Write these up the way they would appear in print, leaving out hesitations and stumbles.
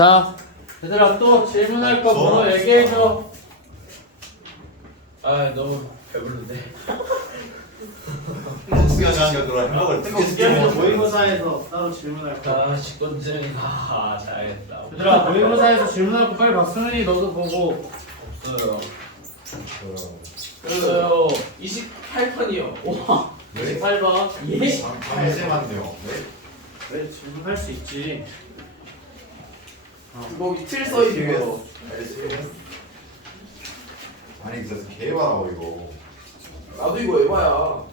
자, 얘들아 또 질문할 거 번호 얘기해줘. 아 너무 배부른데. 시간이 그런 생각을 이제부터 모의고사에서 따로 질문할 거. 아 직권증. 아 잘했다. 얘들아 모의고사에서 질문할 거 빨리 박승은이 너도 보고. 없어요. 없어요. 28번이요. 와, 네? 18번. 예? 잠시만요. 네? 왜 질문할 수 있지? 뭐 이틀 써있어요. 아니 진짜 개바라고 이거. 나도 이거 에바야.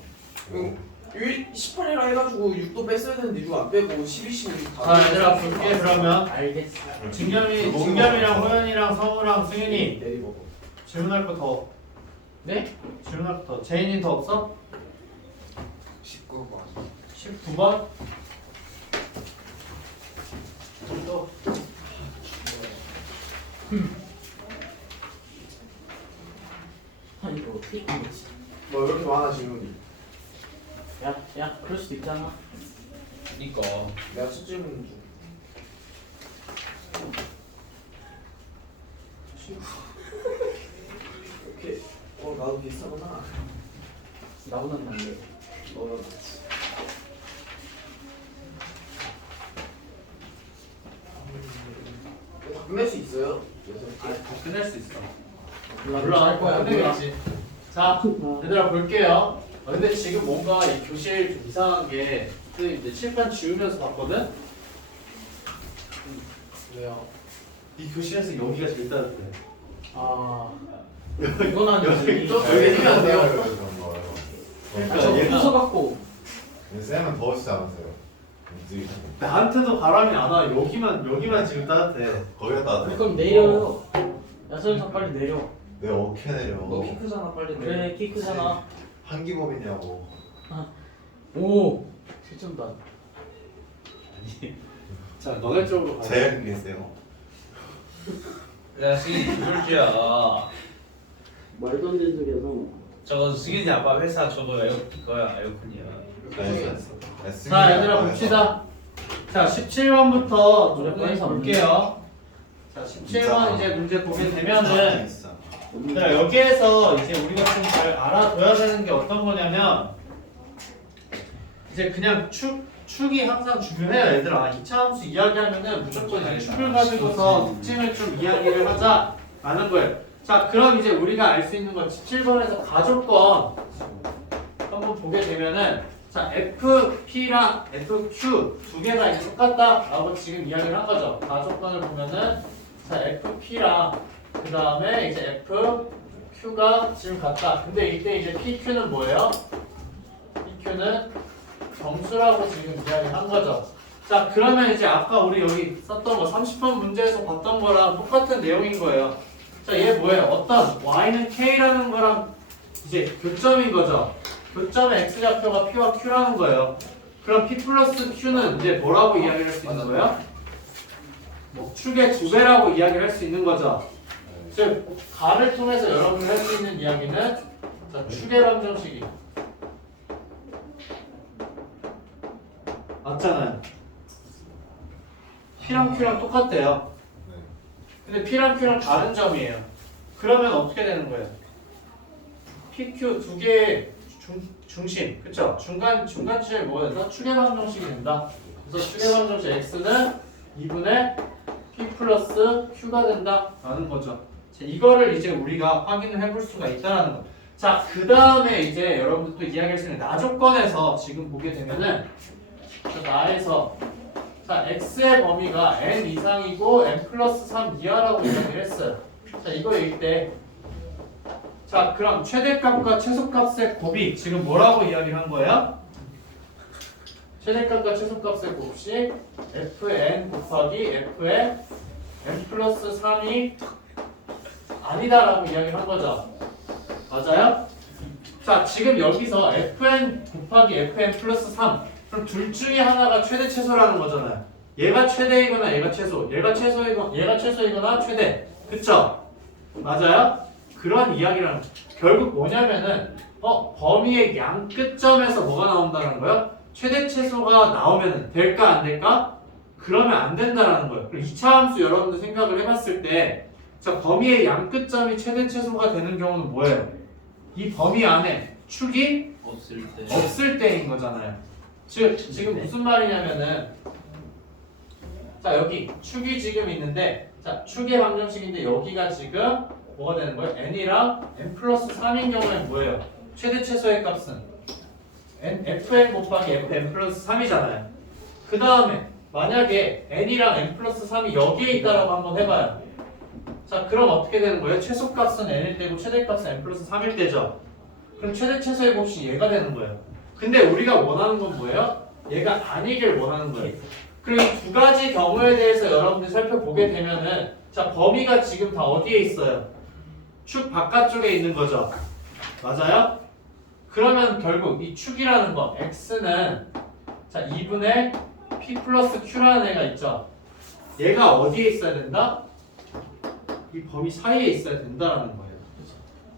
18이라 해가지고 6도 뺐어야 되는데 6 안 빼고 12, 16 다. 자 얘들아 볼게 그러면. 알겠어. 진겸이랑 호연이랑 성우랑 승윤이 내리 먹어. 질문할 거 더. 네? 질문할 거 더. 제인이 더 없어? 19번. 19번? 또. 아 이거 어떻게 된 거지? 뭐 이렇게 많아 질문이. 야 그럴 수도 있잖아. 그니까 내가 첫 질문 중. 이렇게 나도 비슷하구나. 나보단 낫네. 너랑 같이. 다 끝낼 수 있어요? 다 끝낼 수 있어. 몰라 할 거야. 끝내겠지. 자, 얘들아 볼게요. 근데 지금 뭔가 이 교실 좀 이상한 게 이제 칠판 지우면서 봤거든? 왜요? 이 교실에서 여기가 제일 따뜻해. 아 이건 아니지. 왜 이러면 안 돼요? 그런 거예요. 그러니까 저 얘가- 부숴갖고 쌤은 더우시지 않으세요? 나한테도 바람이 안 와. 여기만 지금 따뜻해. 거기가 따뜻해. 그럼 내려요. 야선에서 빨리 내려. 왜 어떻게 내려? 너 키 크잖아 빨리 내려. 그래 키 크잖아. 한기범이냐고. 오 7점단. 자, 너네 쪽으로 가자. 제약 있어요. 야 승인이 조절주야. 말도 안 되는 소리여서. 저거 승인이 아빠 회사 저거 그거야 에어컨이야. 자, 얘들아 봅시다. 자, 17번부터 우리 좀 과에서 볼게요. 자, 17번 이제 문제 보게 되면은 얘들아 여기에서 이제 우리가 좀 잘 알아둬야 되는 게 어떤 거냐면 이제 그냥 축이 항상 중요해요, 얘들아. 이차함수 이야기하면은 무조건 이제 축을 가지고서 특징을 좀 이야기를 하자라는 거예요. 자, 그럼 이제 우리가 알 수 있는 건 17번에서 가족권 한번 보게 되면은 자, FP랑 FQ 두 개가 이제 똑같다라고 지금 이야기를 한 거죠. 가족권을 보면은 자, FP랑 그 다음에 이제 FQ가 지금 같다. 근데 이때 이제 PQ는 뭐예요? PQ는 정수라고 지금 이야기를 한 거죠. 자, 그러면 이제 아까 우리 여기 썼던 거 30번 문제에서 봤던 거랑 똑같은 내용인 거예요. 자, 얘 뭐예요? 어떤 y는 k라는 거랑 이제 교점인 거죠. 교점의 x좌표가 p와 q라는 거예요. 그럼 p 플러스 q는 이제 뭐라고 이야기를 할 수 있는 거예요? 뭐 축의 2배라고 이야기를 할 수 있는 거죠. 즉, 가를 통해서 여러분이 할 수 있는 이야기는 자, 축의 방정식이 맞잖아요. P랑 Q랑 똑같대요. 근데 P랑 Q랑 다른 점이에요. 그러면 어떻게 되는 거예요? PQ 두 개의 중심, 그쵸? 중간 지점이 뭐가 돼서 축의 방정식이 된다. 그래서 축의 방정식 X는 2분의 P 플러스 Q가 된다. 라는 거죠. 자, 이거를 이제 우리가 확인을 해볼 수가 있다는 거. 자, 그 다음에 이제 여러분들 또 이야기할 수 있는 나조건에서 지금 보게 되면은 자, 나에서 자, x의 범위가 n 이상이고 n 플러스 3 이하라고 이야기를 했어요. 자, 이거일 때 자, 그럼 최대값과 최소값의 곱이 지금 뭐라고 이야기를 한 거예요? 최대값과 최소값의 곱이 fn 곱하기 f의 n 플러스 3이 아니다라고 이야기를 한 거죠. 맞아요? 자, 지금 여기서 fn 곱하기 fn 플러스 3 그럼 둘 중에 하나가 최대 최소라는 거잖아요. 얘가 최대이거나 얘가 최소, 얘가 최소이거나 최대. 그쵸? 맞아요? 그런 이야기라는 거예요. 결국 뭐냐면은 범위의 양 끝점에서 뭐가 나온다는 거예요? 최대 최소가 나오면 될까 안 될까? 그러면 안 된다라는 거예요. 그럼 2차 함수 여러분들 생각을 해봤을 때, 자, 범위의 양 끝점이 최대 최소가 되는 경우는 뭐예요? 이 범위 안에 축이 없을 때. 없을 때인 거잖아요. 즉 지금 무슨 말이냐면은, 자, 여기 축이 지금 있는데, 자, 축의 방정식인데 여기가 지금 뭐가 되는 거예요? n이랑 n 플러스 3인 경우엔 뭐예요? 최대 최소의 값은 fn 곱하기 fn 플러스 3이잖아요. 그 다음에 만약에 n이랑 n 플러스 3이 여기에 있다라고 한번 해봐요. 자, 그럼 어떻게 되는 거예요? 최소값은 n일 때고 최대값은 n 플러스 3일 때죠. 그럼 최대 최소의 몫이 얘가 되는 거예요. 근데 우리가 원하는 건 뭐예요? 얘가 아니길 원하는 거예요. 그리고 이 두 가지 경우에 대해서 여러분들이 살펴보게 되면은, 자, 범위가 지금 다 어디에 있어요? 축 바깥쪽에 있는 거죠. 맞아요? 그러면 결국 이 축이라는 거 x는, 자, 2분의 p 플러스 q라는 애가 있죠. 얘가 어디에 있어야 된다? 이 범위 사이에 있어야 된다라는 거예요.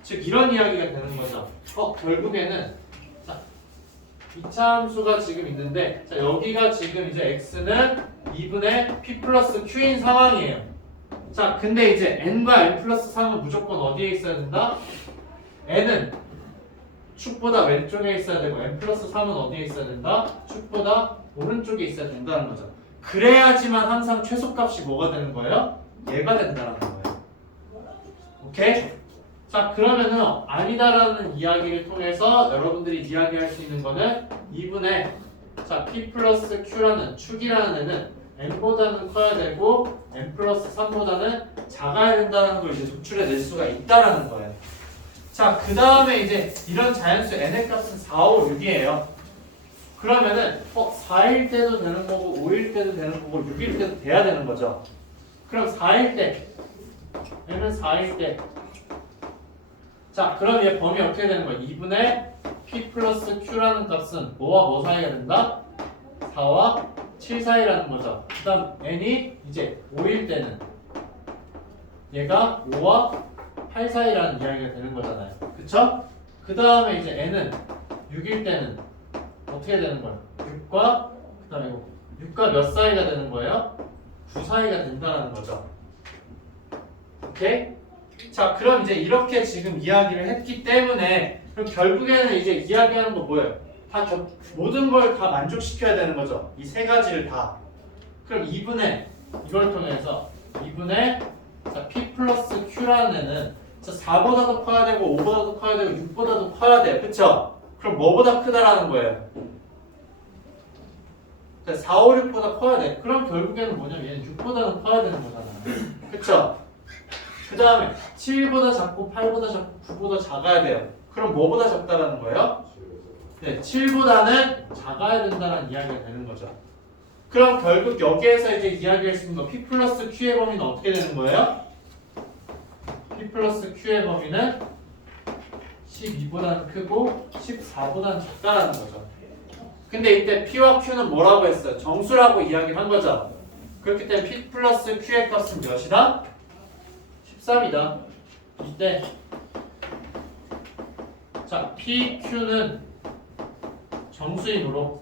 즉 이런 이야기가 되는 거죠. 결국에는, 자, 2차 함수가 지금 있는데, 자, 여기가 지금 이제 x는 2분의 p 플러스 q인 상황이에요. 자, 근데 이제 n과 n 플러스 3은 무조건 어디에 있어야 된다? n은 축보다 왼쪽에 있어야 되고 n 플러스 3은 어디에 있어야 된다? 축보다 오른쪽에 있어야 된다는 거죠. 그래야지만 항상 최소값이 뭐가 되는 거예요? 얘가 된다는 거예요. 오케이? 자, 그러면은 아니다라는 이야기를 통해서 여러분들이 이야기할 수 있는 거는 2분의, 자, p 플러스 q라는 축이라는 애는 n보다는 커야 되고 n 플러스 3보다는 작아야 된다는 걸 이제 도출해낼 수가 있다라는 거예요. 자, 그 다음에 이제 이런 자연수 n의 값은 4, 5, 6이에요. 그러면은 4일 때도 되는 거고 5일 때도 되는 거고 6일 때도 돼야 되는 거죠. 그럼 4일 때 n은 4일 때, 자, 그럼 얘 범위 어떻게 되는 거야? 2분의 p 플러스 q라는 값은 뭐와 뭐 사이가 된다? 4와 7 사이라는 거죠. 그 다음 n이 이제 5일 때는 얘가 5와 8 사이라는 이야기가 되는 거잖아요. 그쵸? 그 다음에 이제 n은 6일 때는 어떻게 되는 거예요? 6과 그 다음에 6과 몇 사이가 되는 거예요? 9 사이가 된다는 거죠. 오케이? 자, 그럼 이제 이렇게 지금 이야기를 했기 때문에, 그럼 결국에는 이제 이야기하는 거 뭐예요? 모든 걸 다 만족시켜야 되는 거죠. 이 세 가지를 다. 그럼 2분의 이걸 통해서 2분의, 자, p 플러스 q라는 애는, 자, 4보다도 커야 되고 5보다도 커야 되고 6보다도 커야 돼요. 그쵸? 그럼 뭐보다 크다라는 거예요? 4, 5, 6보다 커야 돼. 그럼 결국에는 뭐냐면 얘는 6보다는 커야 되는 거잖아요. 그쵸? 그 다음에 7보다 작고 8보다 작고 9보다 작아야 돼요. 그럼 뭐보다 작다라는 거예요? 네, 7보다는 작아야 된다는 이야기가 되는 거죠. 그럼 결국 여기에서 이제 이야기할 수 있는 거 p 플러스 q의 범위는 어떻게 되는 거예요? p 플러스 q의 범위는 12보다는 크고 14보다는 작다라는 거죠. 근데 이때 p와 q는 뭐라고 했어요? 정수라고 이야기를 한 거죠. 그렇기 때문에 p 플러스 q의 값은 몇이다? 13이다. 이때, 자, p, q는 정수이므로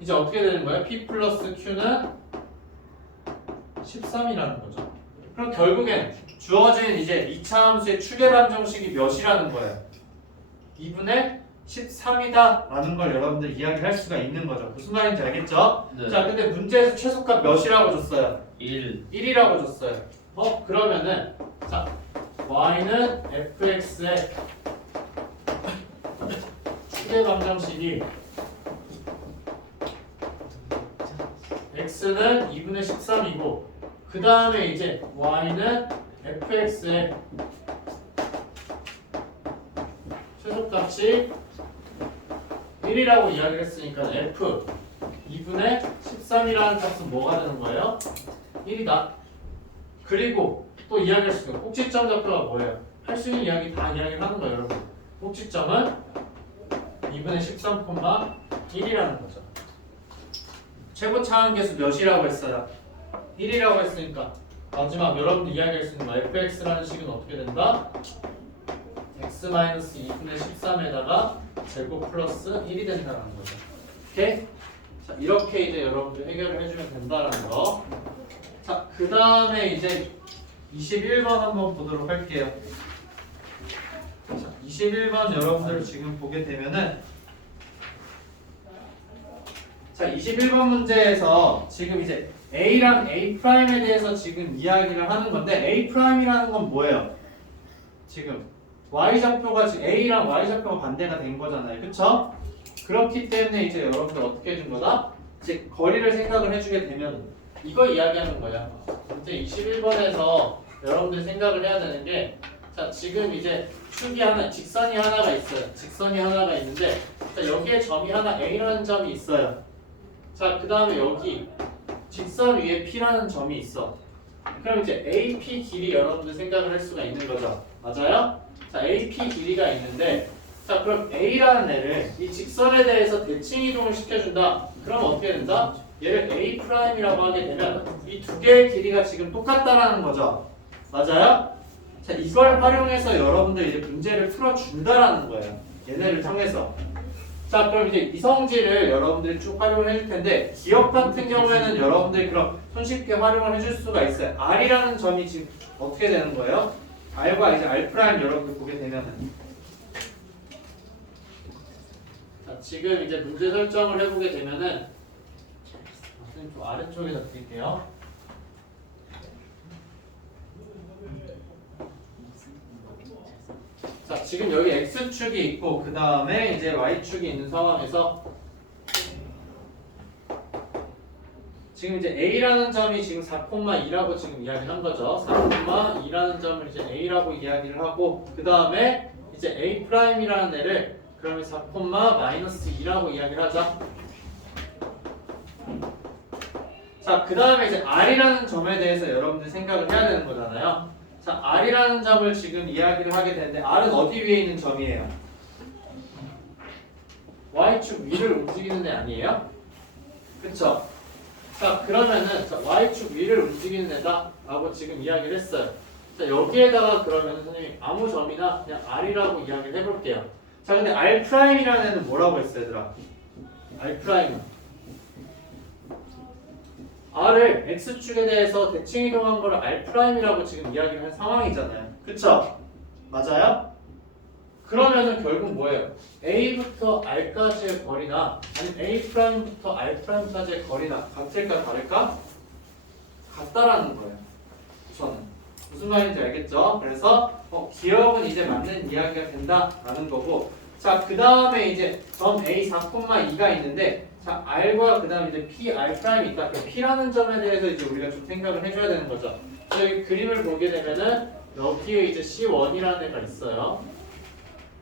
이제 어떻게 되는 거예요? p 플러스 q는 13이라는 거죠. 그럼 결국엔 주어진 이제 2차 함수의 축의 방정식이 몇이라는 거예요? 2분의 13이다 라는 걸 여러분들 이야기할 수가 있는 거죠. 무슨 말인지 알겠죠? 네. 자, 근데 문제에서 최소값 몇이라고 줬어요? 1. 1이라고 줬어요. 그러면은, 자, y는 fx의 축의 방정식이 x는 2분의 13이고, 그 다음에 이제 y는 fx의 최소값이 1이라고 이야기를 했으니까 f 2분의 13이라는 값은 뭐가 되는 거예요? 1이다. 그리고 또 이야기할 수 있는 꼭지점 좌표가 뭐예요? 할 수 있는 이야기 다 이야기를 하는 거예요, 여러분. 꼭지점은 2분의 13,1이라는 거죠. 최고 차항계수 몇이라고 했어요? 1이라고 했으니까 마지막 여러분들 이야기할 수 있는 거 fx라는 식은 어떻게 된다? x-2분의 13에다가 제곱 플러스 1이 된다는 거죠. 오케이? 자, 이렇게 이제 여러분들 해결을 해주면 된다라는 거. 자, 그 다음에 이제 21번 한번 보도록 할게요. 자, 21번 여러분들 지금 보게 되면은 자, 21번 문제에서 지금 이제 A랑 A'에 대해서 지금 이야기를 하는 건데 A'이라는 건 뭐예요? 지금 Y좌표가 지금 A랑 Y좌표가 반대가 된 거잖아요. 그쵸? 그렇기 때문에 이제 여러분들 어떻게 해준 거다? 이제 거리를 생각을 해주게 되면 이거 이야기하는 거야. 문제 21번에서 여러분들이 생각을 해야 되는 게 자, 지금 이제 축이 하나, 직선이 하나가 있어요. 직선이 하나가 있는데 자, 여기에 점이 하나 A라는 점이 있어요. 자, 그 다음에 여기 직선 위에 P라는 점이 있어. 그럼 이제 AP 길이 여러분들 생각을 할 수가 있는 거죠. 맞아요? 자, AP 길이가 있는데 자, 그럼 A라는 애를 이 직선에 대해서 대칭 이동을 시켜준다. 그럼 어떻게 된다? 얘를 A'이라고 하게 되면 이 두 개의 길이가 지금 똑같다라는 거죠. 맞아요? 자, 이걸 활용해서 여러분들 이제 문제를 풀어준다라는 거예요. 얘네를 통해서. 자, 그럼 이제 이성질을 여러분들이 쭉 활용을 해줄 텐데 기억 같은 경우에는 여러분들이 그럼 손쉽게 활용을 해줄 수가 있어요. R이라는 점이 지금 어떻게 되는 거예요? R과 이제 R' 여러분들 보게 되면은 자, 지금 이제 문제 설정을 해보게 되면은 선생님 좀 아래쪽에다 드릴게요. 자, 지금 여기 X축이 있고 그 다음에 이제 Y축이 있는 상황에서 지금 이제 A라는 점이 지금 4,2라고 지금 이야기를 한 거죠. 4,2라는 점을 이제 A라고 이야기를 하고 그 다음에 이제 A'이라는 애를 그러면 4,-2라고 이야기를 하자. 자, 그 다음에 이제 R이라는 점에 대해서 여러분들 생각을 해야 되는 거잖아요. 자, R이라는 점을 지금 이야기를 하게 되는데 R은 어디 위에 있는 점이에요? Y축 위를 움직이는 애 아니에요? 그쵸? 자, 그러면은 자, Y축 위를 움직이는 애다 라고 지금 이야기를 했어요. 자, 여기에다가 그러면 선생님이 아무 점이나 그냥 R이라고 이야기를 해볼게요. 자, 근데 R'이라는 애는 뭐라고 했어요, 얘들아? R'은 R을 X축에 대해서 대칭 이동한 거를 R'이라고 지금 이야기를 한 상황이잖아요. 그쵸? 맞아요? 그러면은 결국 뭐예요? A부터 R까지의 거리나 아니면 A'부터 R'까지의 거리나 같을까 다를까? 같다라는 거예요. 우선은 무슨 말인지 알겠죠? 그래서 기억은 이제 맞는 이야기가 된다라는 거고 자, 그 다음에 이제 점 A 4,2가 있는데 자, R과 그 다음에 이제 P, R'이 있다. 그 P라는 점에 대해서 이제 우리가 좀 생각을 해줘야 되는 거죠. 여기 그림을 보게 되면은 여기에 이제 C1이라는 애가 있어요.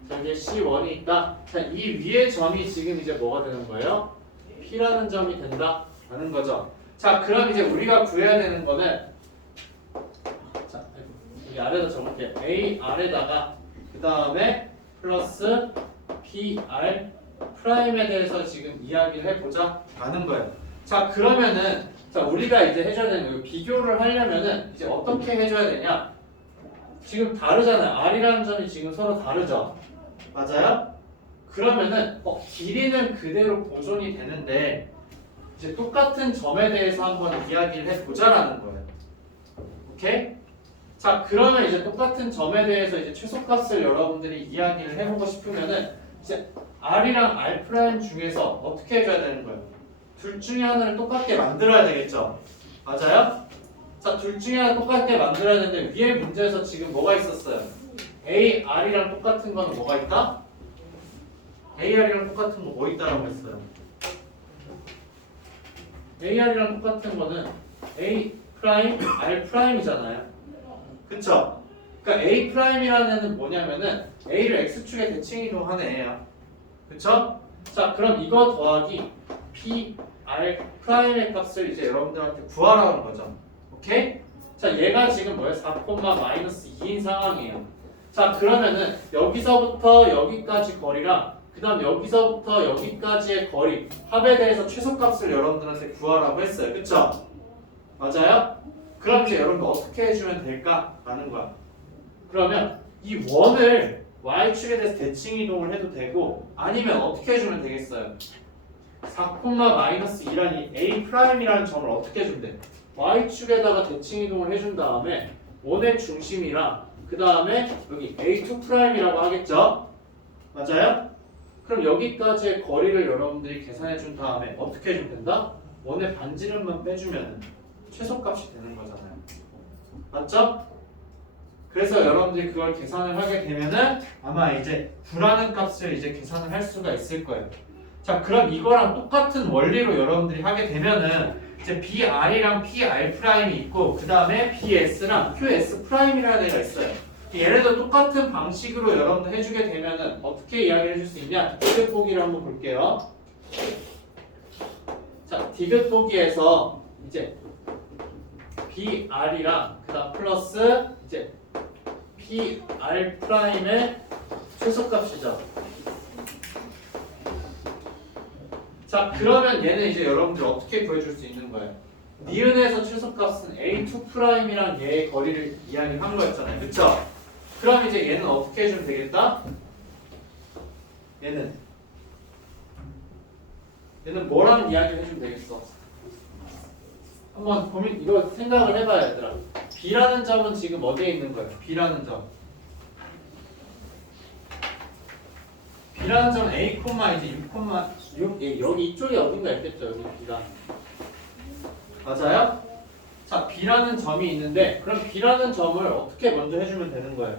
자, 이제 C1이 있다. 자, 이 위의 점이 지금 이제 뭐가 되는 거예요? P라는 점이 된다라는 거죠. 자, 그럼 이제 우리가 구해야 되는 거는 자, 여기 아래다 적을게요. A, R에다가 그 다음에 플러스 P, R 프라임에 대해서 지금 이야기를 해보자 라는 거예요. 자, 그러면은 자, 우리가 이제 해줘야 되는 거 비교를 하려면은 이제 어떻게 해줘야 되냐? 지금 다르잖아요. R이라는 점이 지금 서로 다르죠. 맞아요? 그러면은 길이는 그대로 보존이 되는데 이제 똑같은 점에 대해서 한번 이야기를 해보자라는 거예요. 오케이? 자, 그러면 이제 똑같은 점에 대해서 이제 최소값을 여러분들이 이야기를 해보고 싶으면은 이제 R이랑 R' 중에서 어떻게 해줘야 되는 거예요? 둘 중에 하나를 똑같게 만들어야 되겠죠? 맞아요? 자, 둘 중에 하나 똑같게 만들어야 되는데 위에 문제에서 지금 뭐가 있었어요? A, R이랑 똑같은 거는 뭐가 있다? A, R이랑 똑같은 거 뭐 있다라고 했어요? A, R이랑 똑같은 거는 A', R''이잖아요. 그쵸? 그러니까 A'이라는 애는 뭐냐면은 A를 X축에 대칭 이동하는 애야. 그쵸? 자, 그럼 이거 더하기 P, R'의 값을 이제 여러분들한테 구하라는 거죠. 오케이? 자, 얘가 지금 뭐예요? 4,-2인 상황이에요. 자, 그러면은 여기서부터 여기까지 거리랑 그 다음 여기서부터 여기까지의 거리 합에 대해서 최소값을 여러분들한테 구하라고 했어요. 그쵸? 맞아요? 그럼 이제 여러분들 어떻게 해주면 될까라는 거야. 그러면 이 원을 Y축에 대해서 대칭 이동을 해도 되고 아니면 어떻게 해주면 되겠어요? 4,-2란 이 A 프라임이라는 점을 어떻게 해주면 돼? Y축에다가 대칭 이동을 해준 다음에 원의 중심이랑 그 다음에 여기 A2 프라임이라고 하겠죠? 맞아요? 그럼 여기까지의 거리를 여러분들이 계산해 준 다음에 어떻게 해주면 된다? 원의 반지름만 빼주면 최소값이 되는 거잖아요. 맞죠? 그래서 여러분들이 그걸 계산을 하게 되면은 아마 이제 구라는 값을 이제 계산을 할 수가 있을 거예요. 자, 그럼 이거랑 똑같은 원리로 여러분들이 하게 되면은 이제 BR이랑 PR' 있고 그 다음에 BS랑 QS'이라는 애가 있어요. 얘네도 똑같은 방식으로 여러분들 해주게 되면은 어떻게 이야기를 해줄 수 있냐? 디귿 보기를 한번 볼게요. 자, 디귿 보기에서 이제 BR이랑 그 다음 플러스 이제 PR'의 최소값이죠. 자, 그러면 얘는 이제 여러분들 어떻게 구해줄 수 있는 거예요? 니은에서 최소값은 A2'이랑 얘의 거리를 이야기한 거였잖아요. 그쵸? 그럼 이제 얘는 어떻게 해주면 되겠다? 얘는 뭐랑 이야기를 해주면 되겠어? 한번 고민, 이거 생각을 해봐요, 얘들아. B라는 점은 지금 어디에 있는 거예요? B라는 점. B라는 점은 A, 이제 6, 여기 이쪽에 어딘가 있겠죠, 여기 B가. 맞아요? 자, B라는 점이 있는데, 그럼 B라는 점을 어떻게 먼저 해주면 되는 거예요?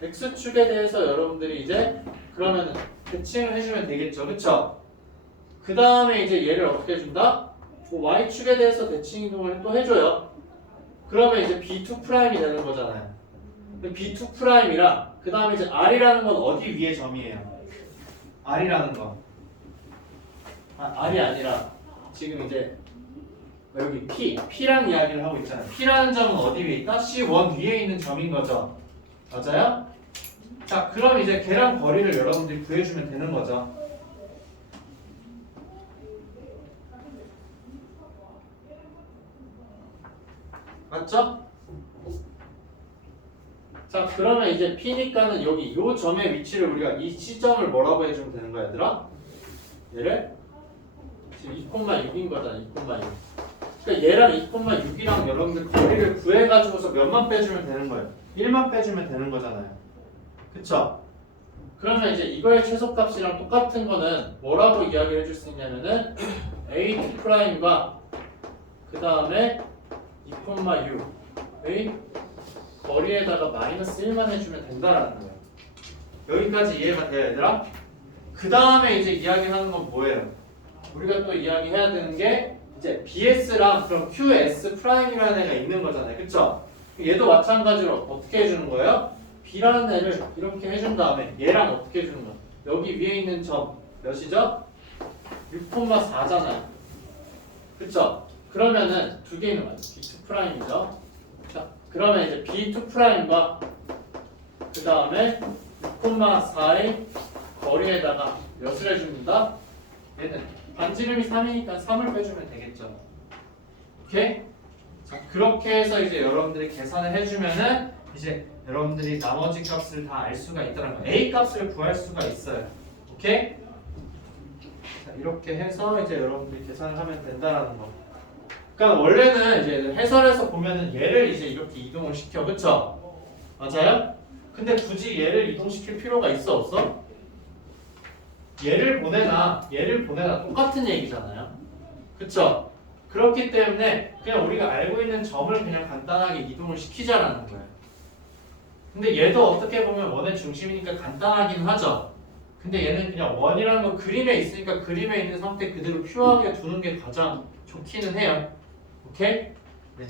X축에 대해서 여러분들이 이제, 그러면 대칭을 해주면 되겠죠, 그쵸? 그 다음에 이제 얘를 어떻게 해준다? Y축에 대해서 대칭 이동을 또 해줘요. 그러면 이제 B2'이 되는 거잖아요. B2'이랑 그 다음에 이제 R이라는 건 어디 위에 점이에요? R이라는 거. R이 아니라 지금 이제 여기 P랑 이야기를 하고 있잖아요. P라는 점은 어디 위에 있다? C1 위에 있는 점인 거죠. 맞아요? 자, 그럼 이제 걔랑 거리를 여러분들이 구해주면 되는 거죠. 맞죠? 자, 그러면 이제 P니까는 여기 요 점의 위치를 우리가 이 시점을 뭐라고 해주면 되는 거야, 얘들아? 얘를 지금 2,6인 거잖아, 2,6. 그러니까 얘랑 2,6이랑 여러분들 거리를 구해가지고서 몇만 빼주면 되는 거예요? 1만 빼주면 되는 거잖아요. 그쵸? 그러면 이제 이거의 최소값이랑 똑같은 거는 뭐라고 이야기를 해줄 수 있냐면은 A2'과 그 다음에 2,6의 거리에다가 마이너스 1만 해주면 된다라는 거예요. 여기까지 이해가 돼요, 얘들아? 그 다음에 이제 이야기하는 건 뭐예요? 우리가 또 이야기해야 되는 게 이제 BS랑 그럼 QS'이라는 애가 있는 거잖아요, 그쵸? 얘도 마찬가지로 어떻게 해주는 거예요? B라는 애를 이렇게 해준 다음에 얘랑 어떻게 해주는 거예요? 여기 위에 있는 점 몇이죠? 6,4잖아요. 그쵸? 그러면은 두 개 있는 거예요. B2'이죠. 자, 그러면 이제 B2'과 그 다음에 6,4의 거리에다가 몇을 해줍니다? 얘는 반지름이 3이니까 3을 빼주면 되겠죠. 오케이? 자, 그렇게 해서 이제 여러분들이 계산을 해주면은 이제 여러분들이 나머지 값을 다 알 수가 있다는 거예요. A 값을 구할 수가 있어요. 오케이? 자, 이렇게 해서 이제 여러분들이 계산을 하면 된다라는 거. 그러니까 원래는 이제 해설에서 보면은 얘를 이제 이렇게 이동을 시켜, 그쵸? 맞아요? 근데 굳이 얘를 이동시킬 필요가 있어, 없어? 얘를 보내나 똑같은 얘기잖아요. 그쵸? 그렇기 때문에 그냥 우리가 알고 있는 점을 그냥 간단하게 이동을 시키자라는 거예요. 근데 얘도 어떻게 보면 원의 중심이니까 간단하긴 하죠. 근데 얘는 그냥 원이라는 거 그림에 있으니까 그림에 있는 상태 그대로 퓨어하게 두는 게 가장 좋기는 해요. 오케이? 네.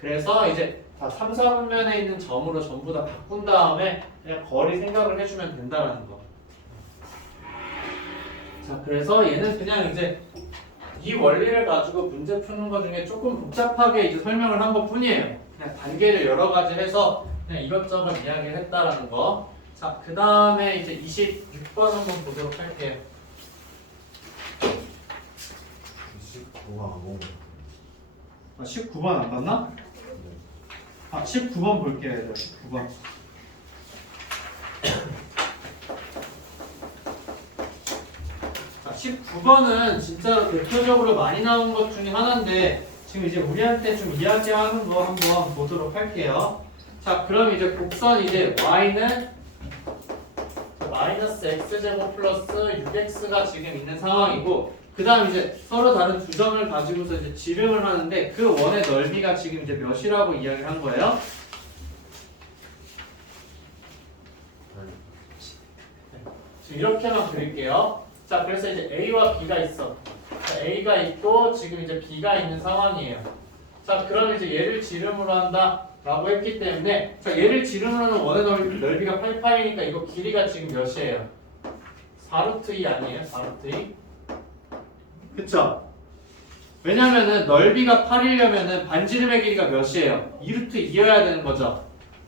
그래서 이제 다 3, 4분면에 있는 점으로 전부 다 바꾼 다음에 그냥 거리 생각을 해주면 된다는 거. 자, 그래서 얘는 그냥 이제 이 원리를 가지고 문제 푸는 것 중에 조금 복잡하게 이제 설명을 한 것 뿐이에요. 그냥 단계를 여러 가지 해서 그냥 이것저것 이야기를 했다라는 거. 자, 그 다음에 이제 26번 한번 보도록 할게요. 19가 안 오네. 아, 19번 안 봤나? 아, 19번 볼게요, 얘들. 19번. 자, 19번은 진짜로 대표적으로 많이 나온 것 중에 하나인데 지금 이제 우리한테 좀 이야기하는 거 한번 보도록 할게요. 자, 그럼 이제 곡선 이제 y는 마이너스 x제곱 플러스 6x가 지금 있는 상황이고 그 다음 이제 서로 다른 두 점을 가지고서 이제 지름을 하는데 그 원의 넓이가 지금 이제 몇이라고 이야기를 한 거예요? 지금 이렇게만 그릴게요. 자, 그래서 이제 A와 B가 있어. 자, A가 있고 지금 이제 B가 있는 상황이에요. 자, 그럼 이제 얘를 지름으로 한다 라고 했기 때문에 자, 얘를 지름으로 하는 원의 넓이가 88이니까 이거 길이가 지금 몇이에요? 4루트 2 아니에요? 4루트 2? 그쵸? 왜냐면은 넓이가 8이려면은 반지름의 길이가 몇이에요? 2루트 2여야 되는 거죠.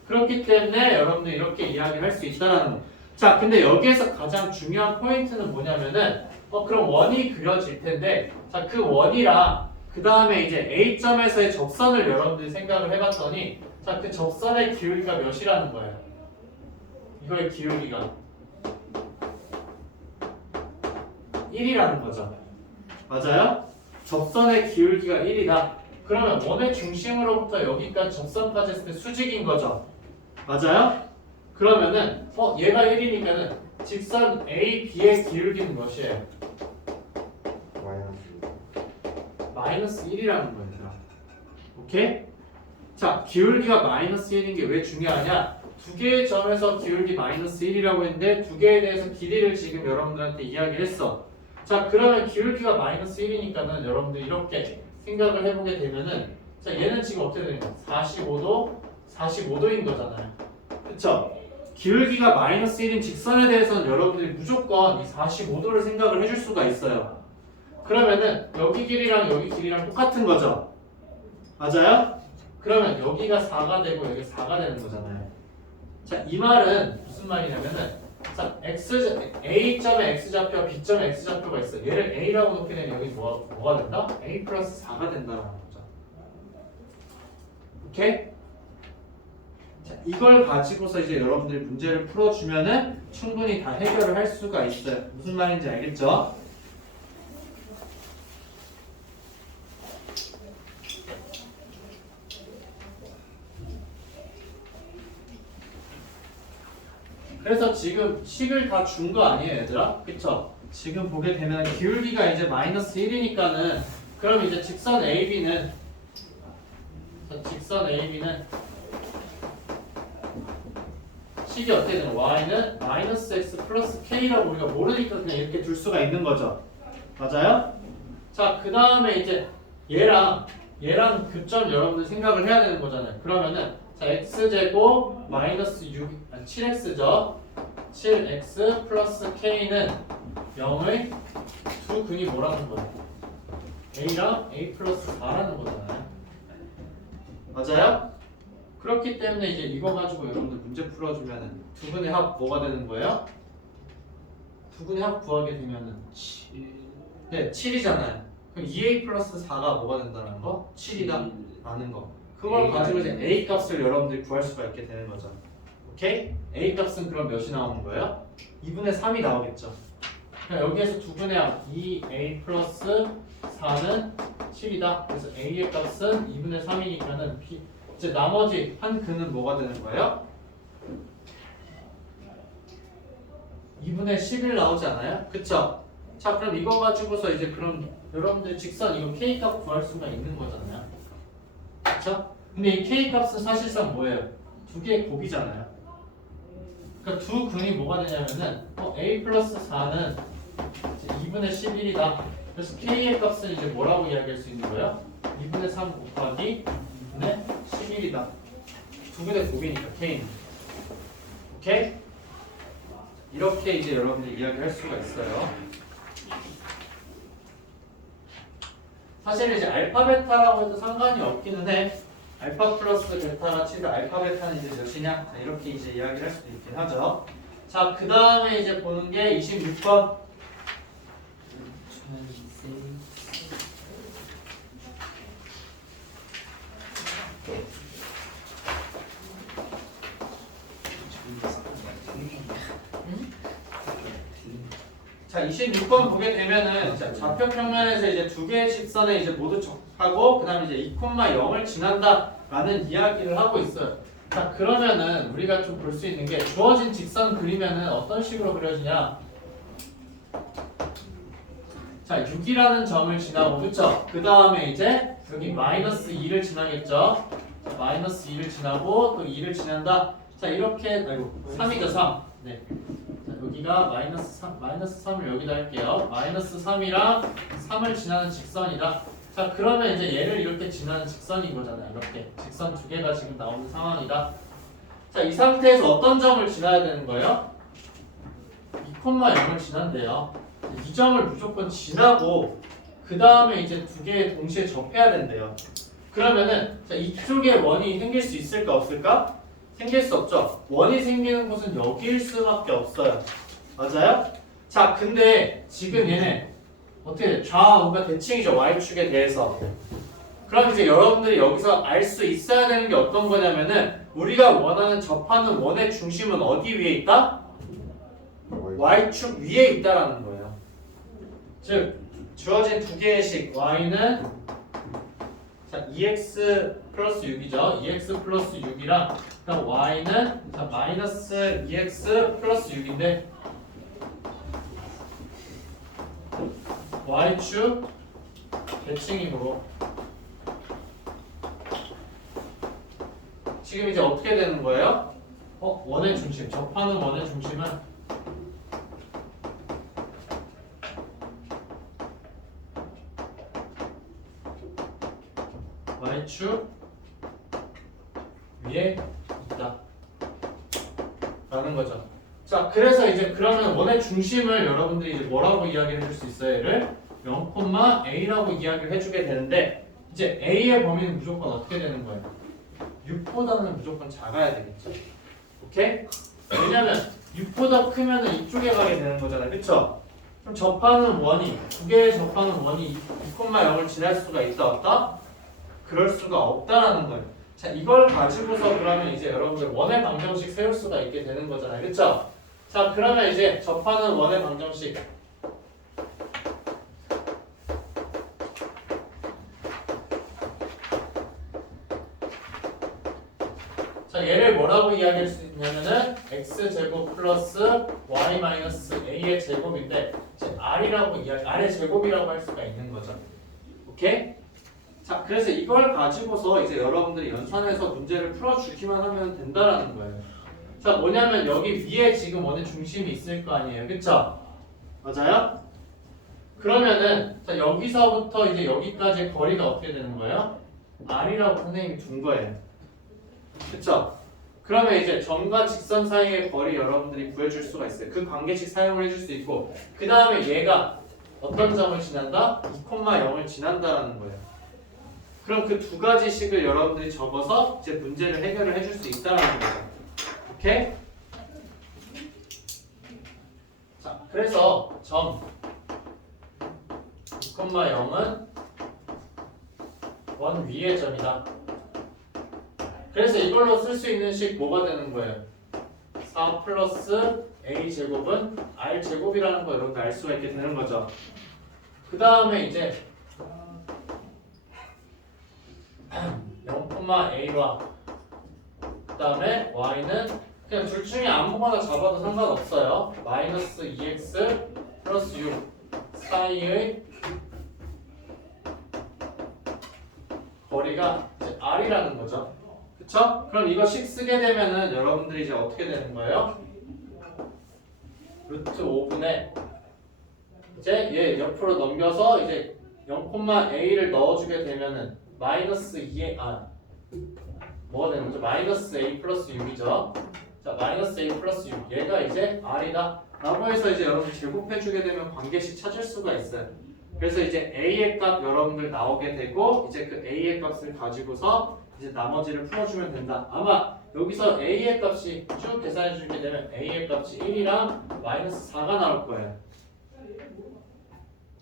그렇기 때문에 여러분들 이렇게 이야기할 수 있다는 거. 자, 근데 여기에서 가장 중요한 포인트는 뭐냐면은 그럼 원이 그려질 텐데 자, 그 원이랑 그 다음에 이제 A점에서의 접선을 여러분들이 생각을 해봤더니 자, 그 접선의 기울기가 몇이라는 거예요? 이거의 기울기가 1이라는 거죠. 맞아요? 접선의 기울기가 1이다. 그러면 원의 중심으로부터 여기까지 접선까지 했을 때 수직인 거죠. 맞아요? 그러면은 얘가 1이니까는 직선 A, B의 기울기는 몇이에요? 마이너스 1이라는 거예요. 오케이? 자, 기울기가 마이너스 1인 게 왜 중요하냐? 두 개의 점에서 기울기 마이너스 1이라고 했는데 두 개에 대해서 길이를 지금 여러분들한테 이야기를 했어. 자, 그러면 기울기가 마이너스 1이니까는 여러분들 이렇게 생각을 해보게 되면은 자, 얘는 지금 어떻게 되냐? 45도인 거잖아요. 그쵸? 기울기가 마이너스 1인 직선에 대해서는 여러분들이 무조건 이 45도를 생각을 해줄 수가 있어요. 그러면은 여기 길이랑 여기 길이랑 똑같은 거죠. 맞아요? 그러면 여기가 4가 되고 여기 4가 되는 거잖아요. 자, 이 말은 무슨 말이냐면은 자, A점에 X좌표와 B점에 X좌표가 있어. 얘를 A라고 놓게 되면 여기 뭐가 된다? A 플러스 4가 된다는 거죠. 오케이? 자, 이걸 가지고서 이제 여러분들이 문제를 풀어주면은 충분히 다 해결을 할 수가 있어요. 무슨 말인지 알겠죠? 그래서 지금 식을 다 준 거 아니에요, 얘들아? 그쵸? 지금 보게 되면 기울기가 이제 마이너스 1이니까는 그럼 이제 직선 AB는 식이 어떻게 되는 y는 마이너스 x 플러스 k라고 우리가 모르니까 그냥 이렇게 둘 수가 있는 거죠. 맞아요? 자, 그 다음에 이제 얘랑 교점 여러분들 생각을 해야 되는 거잖아요. 그러면은 자, x제곱 마이너스 7x죠. 7x 플러스 k는 0의 두 근이 뭐라는 거예요? a랑 a 플러스 4라는 거잖아요. 맞아요? 그렇기 때문에 이제 이거 가지고 여러분들 문제 풀어주면은 두 근의 합 뭐가 되는 거예요? 두 근의 합 구하게 되면은 7. 네, 7이잖아요. 그럼 2a 플러스 4가 뭐가 된다는 거? 7이다 라는 거. 그걸 가지고 이제 a 값을 여러분들이 구할 수가 있게 되는 거죠. 오케이? a 값은 그럼 몇이 나오는 거예요? 2분의 3이 나오겠죠. 그럼 여기에서 두 근의 합 2a 플러스 4는 7이다. 그래서 a의 값은 2분의 3이니까는 이제 나머지 한 근은 뭐가 되는 거예요? 2분의 11 나오지 않아요? 그쵸? 자, 그럼 이거 가지고서 이제 그럼 여러분들 직선 이거 k 값 구할 수가 있는 거잖아요. 그쵸? 근데 이 k 값은 사실상 뭐예요? 두 개의 곱이잖아요. 그러니까 두 근이 뭐가 되냐면은 a 플러스 4는 2분의 11이다. 그래서 k의 값은 이제 뭐라고 이야기할 수 있는 거예요? 2분의 3 곱하기 2분의 11이다. 두 근의 곱이니까 k는. 오케이? 이렇게 이제 여러분들이 이야기할 수가 있어요. 사실 이제 알파 베타라고 해도 상관이 없기는 해. 알파 플러스 베타가 치고 알파 베타는 이제 몇이냐? 자, 이렇게 이제 이야기를 할 수도 있긴 하죠. 자, 그 다음에 이제 보는 게 26번. 자, 자, 26번 보게 되면은 자, 좌표 평면에서 이제 두 개의 직선에 이제 모두 접하고 그다음에 이제 2,0을 지난다라는 이야기를 하고 있어요. 자, 그러면은 우리가 좀 볼 수 있는 게 주어진 직선 그리면은 어떤 식으로 그려지냐? 자, 6이라는 점을 지나고 그쵸? 그 다음에 이제 여기 마이너스 2를 지나겠죠? 자, 마이너스 2를 지나고 또 2를 지난다. 자, 이렇게 아이고 3이죠 3. 네. 자, 여기가 마이너스 3을 여기다 할게요. 마이너스 3이랑 3을 지나는 직선이다. 자, 그러면 이제 얘를 이렇게 지나는 직선인 거잖아요. 이렇게 직선 두 개가 지금 나오는 상황이다. 자, 이 상태에서 어떤 점을 지나야 되는 거예요? 2,0을 지난대요. 이 점을 무조건 지나고 그 다음에 이제 두 개 동시에 접해야 된대요. 그러면은 자, 이쪽에 원이 생길 수 있을까 없을까? 생길 수 없죠. 원이 생기는 곳은 여기일 수밖에 없어요. 맞아요? 자, 근데 지금 얘네 어떻게 돼? 좌우가 대칭이죠. y축에 대해서. 그럼 이제 여러분들이 여기서 알 수 있어야 되는 게 어떤 거냐면은 우리가 원하는 접하는 원의 중심은 어디 위에 있다? y축 위에 있다라는 거예요. 즉 주어진 두 개의 식 y는 자 2x 플러스 6이죠. 2x 플러스 6이랑 그다음 y는 자 마이너스 2x 플러스 6인데 y축 대칭이므로 지금 이제 어떻게 되는 거예요? 원의 중심, 접하는 원의 중심은 y축 위에 있다 라는 거죠. 자, 그래서 이제 그러면 원의 중심을 여러분들이 이제 뭐라고 이야기를 해줄 수 있어요? 얘를 0,a라고 이야기를 해주게 되는데 이제 a의 범위는 무조건 어떻게 되는 거예요? 6보다는 무조건 작아야 되겠죠. 오케이? 왜냐면 6보다 크면은 이쪽에 가게 되는 거잖아요. 그쵸? 그럼 접하는 원이 두 개의 접하는 원이 2,0을 지날 수가 있다 없다? 그럴 수가 없다라는 거예요. 자, 이걸 가지고서 그러면 이제 여러분들 원의 방정식 세울 수가 있게 되는 거잖아요. 그쵸? 자, 그러면 이제 접하는 원의 방정식 자, 얘를 뭐라고 이야기할 수 있냐면은 x제곱 플러스 y 마이너스 a의 제곱인데 이제 r의 제곱이라고 할 수가 있는 거죠. 오케이? 자, 그래서 이걸 가지고서 이제 여러분들이 연산해서 문제를 풀어주기만 하면 된다라는 거예요. 자, 뭐냐면 여기 위에 지금 원의 중심이 있을 거 아니에요. 그쵸? 맞아요? 그러면은 자, 여기서부터 이제 여기까지 거리가 어떻게 되는 거예요? r이라고 선생님이 둔 거예요. 그쵸? 그러면 이제 점과 직선 사이의 거리 여러분들이 구해줄 수가 있어요. 그 관계식 사용을 해줄 수 있고 그 다음에 얘가 어떤 점을 지난다? 2,0을 지난다라는 거예요. 그럼 그 두 가지 식을 여러분들이 적어서 이제 문제를 해결을 해줄 수 있다라는 거예요. 오케이? 자, 그래서 점 2,0은 원 위의 점이다. 그래서 이걸로 쓸 수 있는 식 뭐가 되는 거예요? 4 플러스 a 제곱은 r 제곱이라는 거 여러분들 알 수가 있게 되는 거죠. 그 다음에 이제 0,a와 그 다음에 y는 그냥 둘 중에 아무거나 잡아도 상관없어요. 마이너스 2x 플러스 6 사이의 거리가 이제 r이라는 거죠. 그쵸? 그럼 이거 식 쓰게 되면은 여러분들이 이제 어떻게 되는 거예요? 루트 5분의 이제 얘 옆으로 넘겨서 이제 0,a를 넣어주게 되면은 마이너스 2에 뭐가 되는 거죠? 마이너스 a 플러스 6이죠. 자, 마이너스 a 플러스 6 얘가 이제 r이다 라고 해서 이제 여러분 제곱해주게 되면 관계식 찾을 수가 있어요. 그래서 이제 a의 값 여러분들 나오게 되고 이제 그 a의 값을 가지고서 이제 나머지를 풀어주면 된다. 아마 여기서 a의 값이 쭉 계산해 주게 되면 a의 값이 1이랑 마이너스 4가 나올 거예요.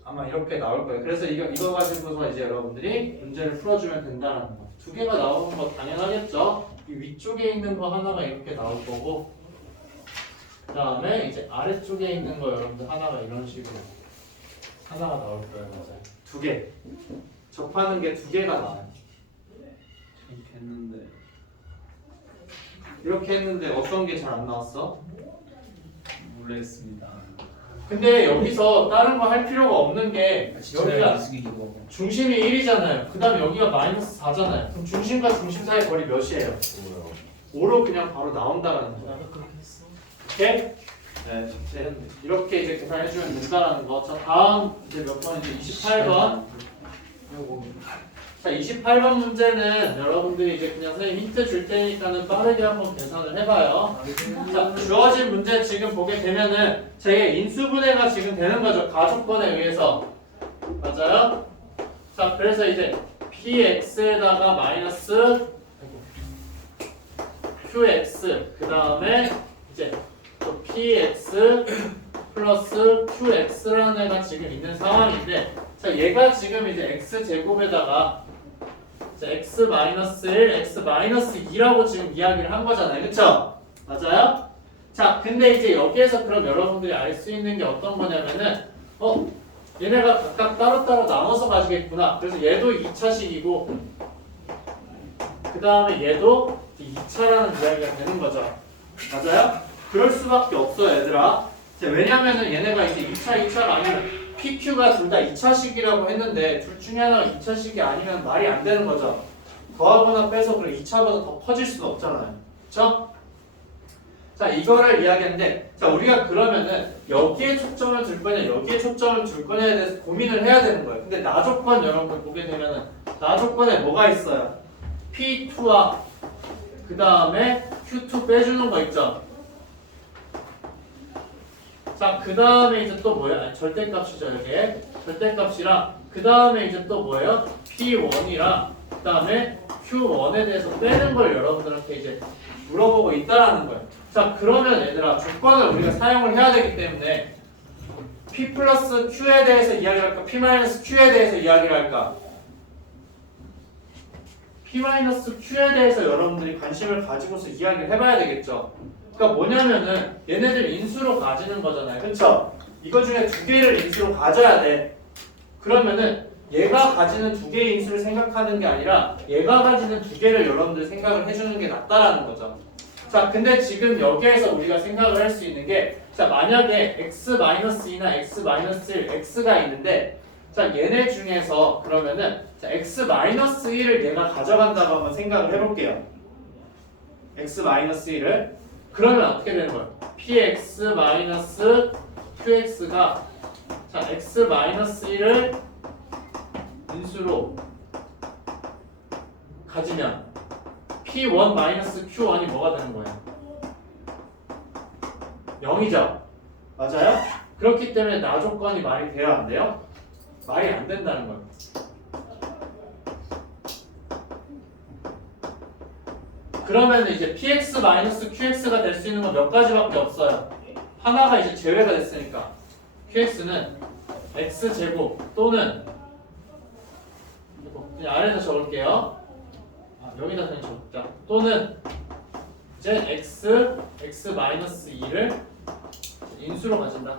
아마 이렇게 나올 거예요. 그래서 이거 가지고서 이제 여러분들이 문제를 풀어주면 된다는 거. 두 개가 나오는 거 당연하겠죠. 이 위쪽에 있는 거 하나가 이렇게 나올 거고 그 다음에 이제 아래쪽에 있는 거 여러분들 하나가 이런 식으로 하나가 나올 거예요. 맞아요. 두 개. 접하는 게 두 개가 나와요. 이렇게 했는데 이렇게 했는데 어떤 게 잘 안 나왔어? 모르겠습니다. 근데 여기서 다른 거 할 필요가 없는 게 여기가 이거 중심이 1이잖아요. 그 다음에 여기가 마이너스 4잖아요. 그럼 중심과 중심 사이 거리 몇이에요? 뭐야? 5로 그냥 바로 나온다는 거예요. 나도 그렇게 했어. 오케이? 네, 이렇게 이제 계산해주면 된다는 거. 자, 다음 이제 몇 번이지? 28번. 자, 28번 문제는 여러분들이 이제 그냥 선생님 힌트 줄 테니까는 빠르게 한번 계산을 해봐요. 자, 주어진 문제 지금 보게 되면은 제 인수분해가 지금 되는 거죠. 가족권에 의해서. 맞아요? 자, 그래서 이제 px에다가 마이너스 qx 그 다음에 이제 또 px 플러스 qx라는 애가 지금 있는 상황인데 자, 얘가 지금 이제 x제곱에다가 x 마이너스 1, x 마이너스 2라고 지금 이야기를 한 거잖아요. 그쵸? 맞아요? 자, 근데 이제 여기에서 그럼 여러분들이 알 수 있는 게 어떤 거냐면은 얘네가 각각 따로따로 나눠서 가지겠구나. 그래서 얘도 2차식이고 그 다음에 얘도 2차라는 이야기가 되는 거죠. 맞아요? 그럴 수밖에 없어 얘들아. 왜냐면은 얘네가 이제 2차가 아니면 PQ가 둘 다 2차식이라고 했는데 둘 중에 하나가 2차식이 아니면 말이 안 되는 거죠. 더하거나 빼서 그럼 2차보다 더 커질 수는 없잖아요. 그쵸? 자, 이거를 이야기하는데 자, 우리가 그러면은 여기에 초점을 둘 거냐 여기에 초점을 둘 거냐에 대해서 고민을 해야 되는 거예요. 근데 나조건 여러분들 보게 되면은 나조건에 뭐가 있어요? P2와 그 다음에 Q2 빼주는 거 있죠? 자, 그 다음에 이제 또 뭐예요? 아니, 절대값이죠, 여기에. 절대값이랑, 그 다음에 이제 또 뭐예요? P1이랑, 그 다음에 Q1에 대해서 빼는 걸 여러분들한테 이제 물어보고 있다라는 거예요. 자, 그러면 얘들아, 조건을 우리가 사용을 해야 되기 때문에 P 플러스 Q에 대해서 이야기를 할까? P 마이너스 Q에 대해서 이야기를 할까? P 마이너스 Q에 대해서 여러분들이 관심을 가지고서 이야기를 해봐야 되겠죠. 그러니까 뭐냐면은 얘네들 인수로 가지는 거잖아요. 그쵸? 이거 중에 두 개를 인수로 가져야 돼. 그러면은 얘가 가지는 두 개의 인수를 생각하는 게 아니라 얘가 가지는 두 개를 여러분들 생각을 해주는 게 낫다라는 거죠. 자, 근데 지금 여기에서 우리가 생각을 할 수 있는 게 자, 만약에 x-2나 x-1, x가 있는데 자, 얘네 중에서 그러면은 자, x-1을 얘가 가져간다고 한번 생각을 해볼게요. x-1을 그러면 어떻게 되는 거예요? px-qx가 자, x-1을 인수로 가지면 p1-q1이 뭐가 되는 거예요? 0이죠? 맞아요? 그렇기 때문에 나 조건이 말이 돼요? 안 돼요? 말이 안 된다는 거예요. 그러면 이제 px-qx가 될 수 있는 건 몇 가지밖에 없어요. 하나가 이제 제외가 됐으니까 qx는 x제곱 또는 그냥 아래에다 적을게요. 여기다 그냥 적자. 또는 이제 x-2를 인수로 가진다.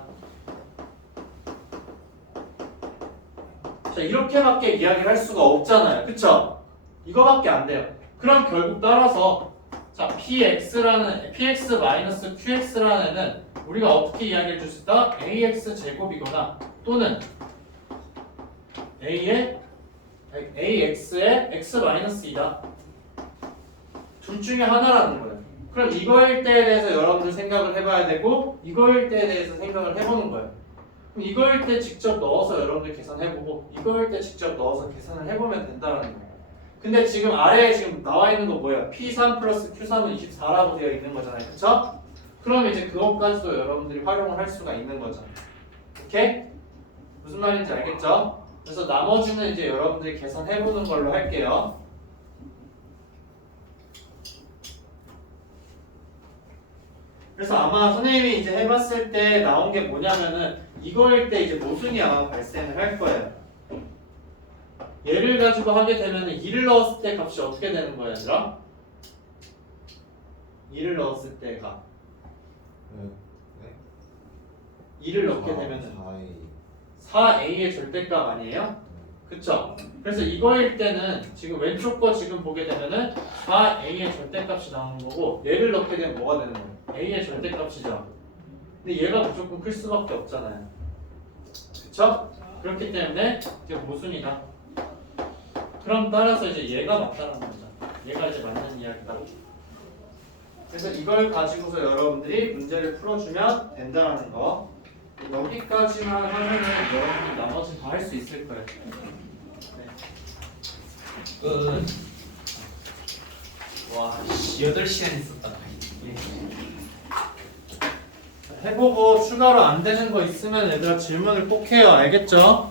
자, 이렇게밖에 이야기를 할 수가 없잖아요. 그쵸? 이거밖에 안 돼요. 그럼 결국 따라서 자, px-qx라는 애는 우리가 어떻게 이야기해 줄 수 있다? ax제곱이거나 또는 ax의 x-2다. 둘 중에 하나라는 거예요. 그럼 이거일 때에 대해서 여러분들 생각을 해봐야 되고 이거일 때에 대해서 생각을 해보는 거예요. 그럼 이거일 때 직접 넣어서 여러분들 계산해보고 이거일 때 직접 넣어서 계산을 해보면 된다는 거예요. 근데 지금 아래에 지금 나와 있는 거 뭐예요? P3 플러스 Q3은 24라고 되어 있는 거잖아요. 그쵸? 그럼 이제 그것까지도 여러분들이 활용을 할 수가 있는 거죠. 오케이? 무슨 말인지 알겠죠? 그래서 나머지는 이제 여러분들이 계산해보는 걸로 할게요. 그래서 아마 선생님이 이제 해봤을 때 나온 게 뭐냐면은 이거일 때 이제 모순이 아마 발생을 할 거예요. 얘를 가지고 하게 되면은 2를 넣었을 때 값이 어떻게 되는 거야, 얘들아? 2를 넣었을 때가 2를 넣게 되면은 4a의 절대값 아니에요? 그쵸? 그래서 이거일 때는 지금 왼쪽 거 지금 보게 되면은 4a의 절대값이 나오는 거고 얘를 넣게 되면 뭐가 되는 거예요? a의 절대값이죠. 근데 얘가 무조건 클 수밖에 없잖아요. 그쵸? 그렇기 때문에 이제 모순이다. 그럼 따라서 이제 얘가 맞다는 거죠. 얘가 이제 맞는 이야기다. 그래서 이걸 가지고서 여러분들이 문제를 풀어주면 된다는 거. 여기까지만 하면은 여러분이 나머지 다 할 수 있을 거예요. 끝. 와, 8시간 있었다. 해보고 추가로 안 되는 거 있으면 얘들아 질문을 꼭 해요. 알겠죠?